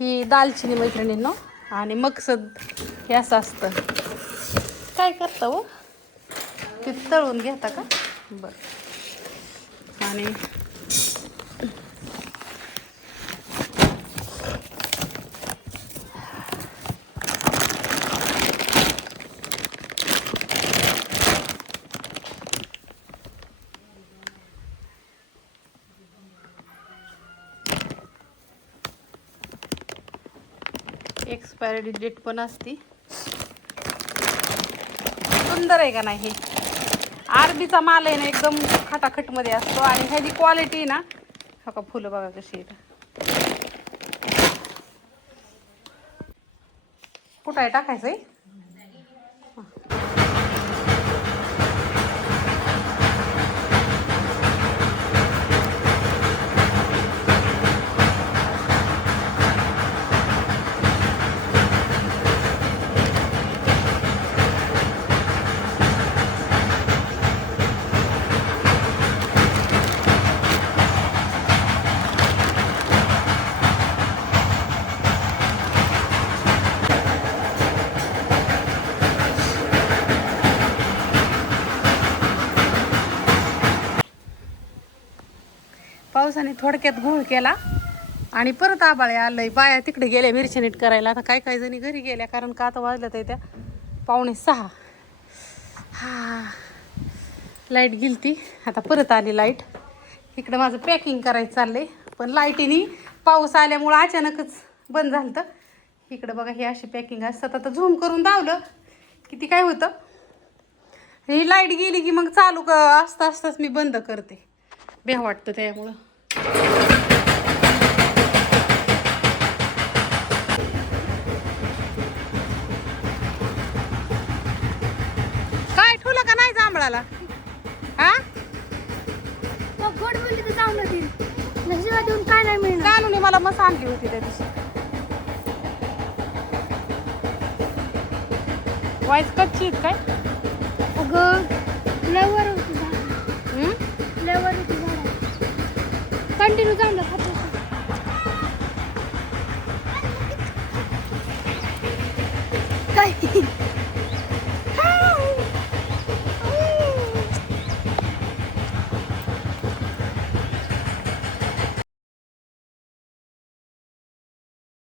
ही दालचिनी मैत्रिणींनो आणि मकसद हे असं असतं. काय करता हो ते तळून घेता का? बरं. आणि एक्सपायरी डेट पण असती. सुंदर आहे का नाही? हे आरबीचा माल आहे ना, एकदम खटाखटमध्ये असतो आणि ह्याची क्वालिटी ना, हो का फुलं बघा कशी आहेत. कुठं आहे टाकायचं आहे? पावसाने थोडक्यात घोळ केला आणि परत आबाळे आलंय. बाया तिकडे गेल्या मिरची नीट करायला. आता काय काय जणी घरी गेल्या, कारण का आता वाजलं तर त्या 5:45. हा लाईट गेलती, आता परत आली लाईट. इकडं माझं पॅकिंग करायचं चाललंय, पण लाईटीने पाऊस आल्यामुळं अचानकच बंद झालं. तर इकडं बघा हे अशी पॅकिंग असतात. आता झूम करून दावलं किती काय होतं. ही लाईट गेली की मग चालू असताच मी बंद करते, भ्या वाटतं त्यामुळं. काय ठुलं का नाही जांभळाला? हा गोड बोलली तर जांभळं देईल. नशिबा देऊन काय नाही मिळणार. कानूनी मला मस्त आणली होती त्या दिवशी. वाईस कच्ची आहेत काय? अगं फ्लेवर होती झाड, फ्लेवर होती झाड, कंटिन्यू जांभळं खात होती. काय